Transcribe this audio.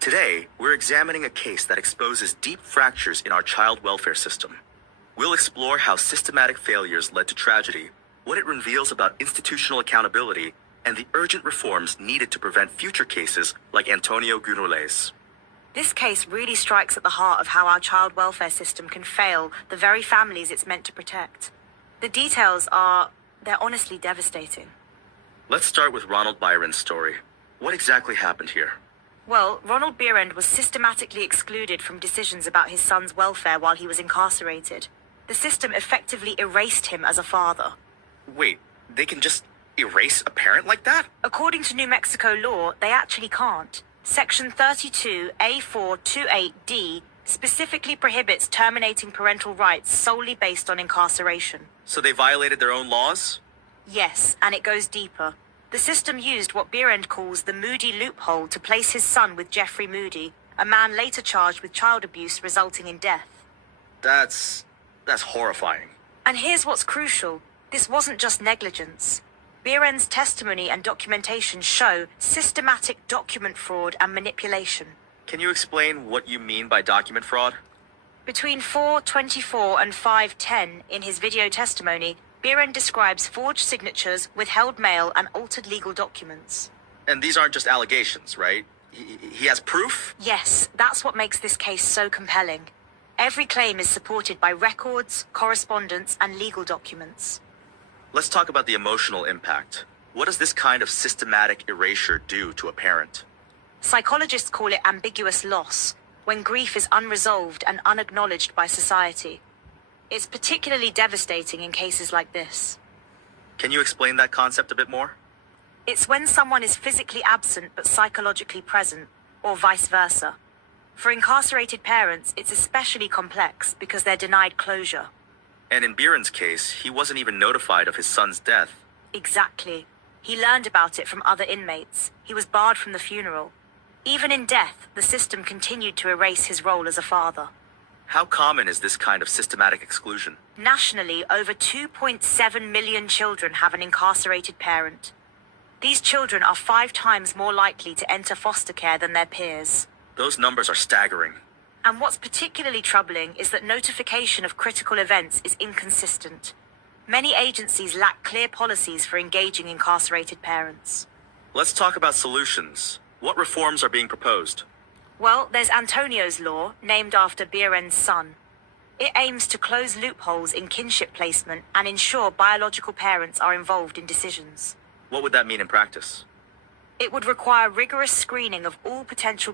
Today, we're examining a case that exposes deep fractures in our child welfare system. We'll explore how systematic failures led to tragedy, what it reveals about institutional accountability, and the urgent reforms needed to prevent future cases like Antonio Gunole's. This case really strikes at the heart of how our child welfare system can fail the very families it's meant to protect. The details they're honestly devastating. Let's start with Ronald Byron's story. What exactly happened here? Well, Ronald Bierend was systematically excluded from decisions about his son's welfare while he was incarcerated. The system effectively erased him as a father. Wait, they can just erase a parent like that? According to New Mexico law, they actually can't. Section 32A428D specifically prohibits terminating parental rights solely based on incarceration. So they violated their own laws? Yes, and it goes deeper. The system used what Bierend calls the Moody loophole to place his son with Jeffrey Moody, a man later charged with child abuse resulting in death. That's horrifying. And here's what's crucial. This wasn't just negligence. Bierend's testimony and documentation show systematic document fraud and manipulation. Can you explain what you mean by document fraud? Between 4:24 and 5:10 in his video testimony, Bierend describes forged signatures, withheld mail, and altered legal documents. And these aren't just allegations, right? He has proof? Yes, that's what makes this case so compelling. Every claim is supported by records, correspondence, and legal documents. Let's talk about the emotional impact. What does this kind of systematic erasure do to a parent? Psychologists call it ambiguous loss, when grief is unresolved and unacknowledged by society. It's particularly devastating in cases like this. Can you explain that concept a bit more? It's when someone is physically absent but psychologically present, or vice versa. For incarcerated parents, it's especially complex because they're denied closure. And in Bierend's case, he wasn't even notified of his son's death. Exactly. He learned about it from other inmates. He was barred from the funeral. Even in death, the system continued to erase his role as a father. How common is this kind of systematic exclusion? Nationally, over 2.7 million children have an incarcerated parent. These children are 5 times more likely to enter foster care than their peers. Those numbers are staggering. And what's particularly troubling is that notification of critical events is inconsistent. Many agencies lack clear policies for engaging incarcerated parents. Let's talk about solutions. What reforms are being proposed? Well, there's Antonio's law, named after Bierend's son. It aims to close loopholes in kinship placement and ensure biological parents are involved in decisions. What would that mean in practice? It would require rigorous screening of all potential